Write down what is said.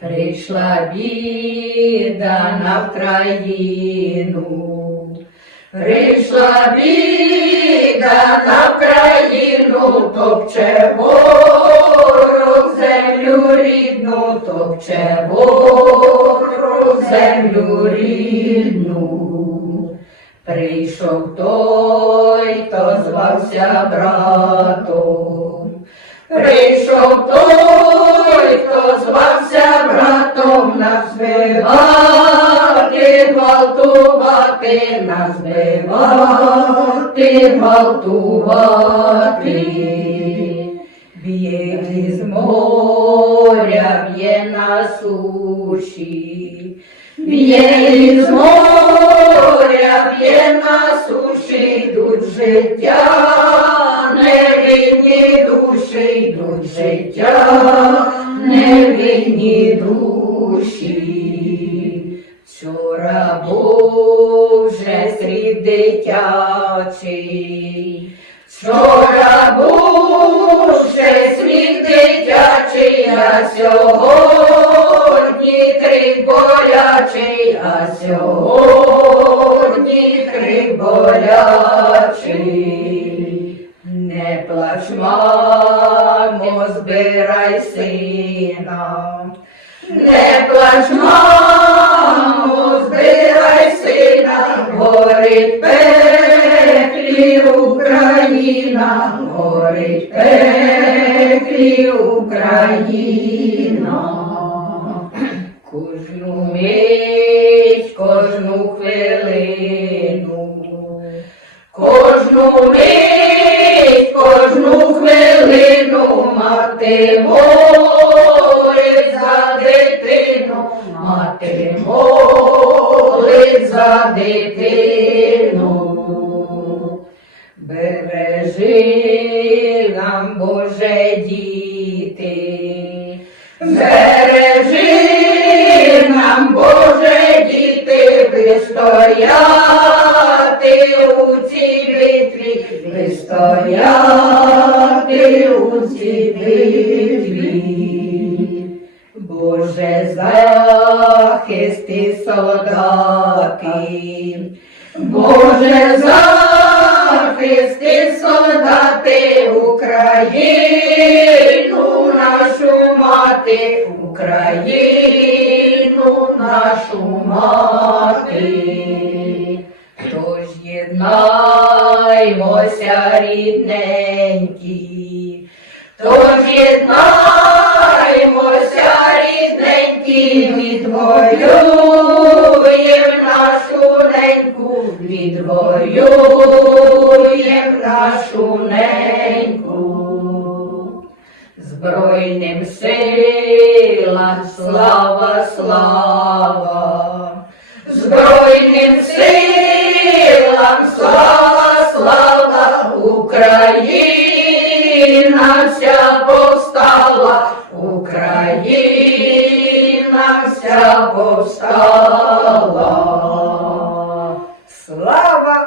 Прийшла біда на Вкраїну, прийшла біда на Вкраїну, топче ворог землю рідну, топче ворог землю рідну. Прийшов той, хто звався братом. Прийшов той, братом, нас вбивати, гвалтувати, нас вбивати, гвалтувати. Б'є з моря, б'є на суші, б'є з моря, б'є на суші, йдуть життя, невинні душі, йдуть життя, невинні душі. Вчора був же сріб дитячий, вчора був же світ дитячий, а сьогодні крик болячий, а сьогодні крик болячий. Не плач, мамо, збирай сина, не плач, мамо, збирай сина, горить пеклі Україна, горить пеклі Україна. Кожну мить, кожну хвилину, кожну мить, кожну хвилину мати за дитину. Бережи нам, Боже, діти, бережи нам, Боже, діти, вистояти у цій битві, вистояти у цій битві. Захисти солдати, Боже, захисти солдати, Україну нашу мати, Україну нашу мати. Тож єднаймося, рідненькі, тож єднаймося, рідненькі, відвоюєм нашу неньку, відвоюєм нашу неньку. Збройним силам слава, слава, Збройним силам слава, слава, Україна вся